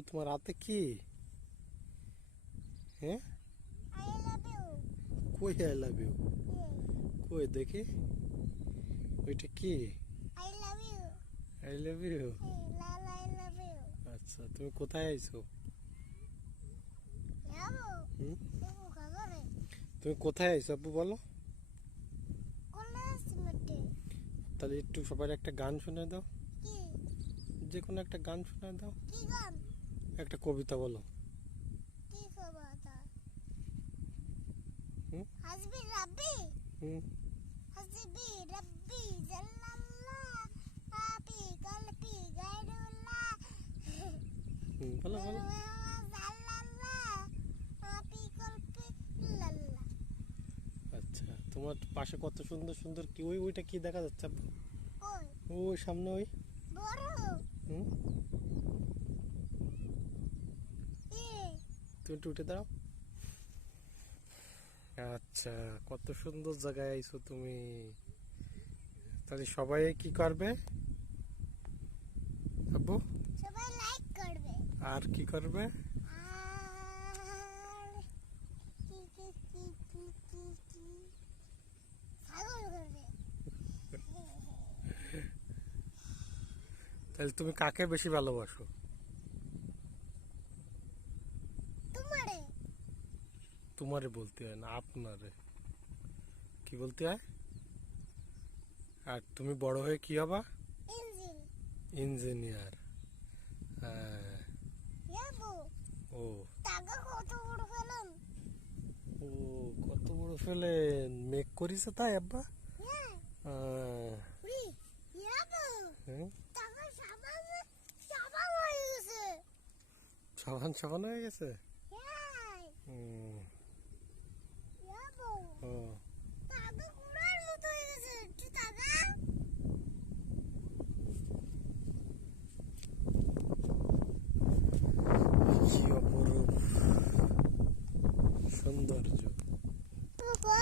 আব্বু তোমার হাতে কি? হ্যাঁ, I love you. কই আই লাভ ইউ? Yeah. কই দেখি ওইটা কি? I love you. I love you. Hey, Lala, I love you. আচ্ছা, তুমি কোথায় আইছো? Yabo. হুম, Yabo kagare. তুমি কোথায় আইছো আব্বু বলো? College mate. তাহলে একটু সবার একটা গান শুনে দাও, Ki? যে কোনো একটা গান শুনে দাও, Ki gan? একটা কবিতা বলো। Ki kabata? হুম Hasbi Rabbi. হুম Hasbi Rabbi. Jallallah. Happy Kalpi Gaidullah. হুম, বলো বলো। Jallallah. Happy Kalpi Lallah. আচ্ছা, তোমার পাশে কত সুন্দর সুন্দর কি ওইটা কি দেখা যাচ্ছে আব্বু? Koi? ওই সামনে ওই। Boro. হুম, Eh. তুমি একটু উঠে দাঁড়াও। আচ্ছা, কত সুন্দর জায়গায় আইছো তুমি। তাহলে সবাই কি করবে আব্বু? সবাই লাইক করবে আর কি করবে? আর কি ছাগল করবে। তাহলে তুমি কাকে বেশি ভালোবাসো? তোমারে তোমারে বলতে হয় না, আপনারে। কি বলতে হয়? আর তুমি বড় হয়ে কি হবা? Engine engineer. হ্যাঁ। যাবো ও টাকা কত বড় ফেলাম। ও, কত বড় ফেলেন মেক করিছে তাই আব্বা? হ্যাঁ হ্যাঁ। উই যাবো হুম, টাকা সাবান সাবান হয়ে গেছে। সাবান সাবান হয়ে গেছে। হ্যাঁ হুম, যাবো ও টাকা কুড়ার মতো হয়ে গেছে কি টাকা। কি অপরূপ সৌন্দর্য।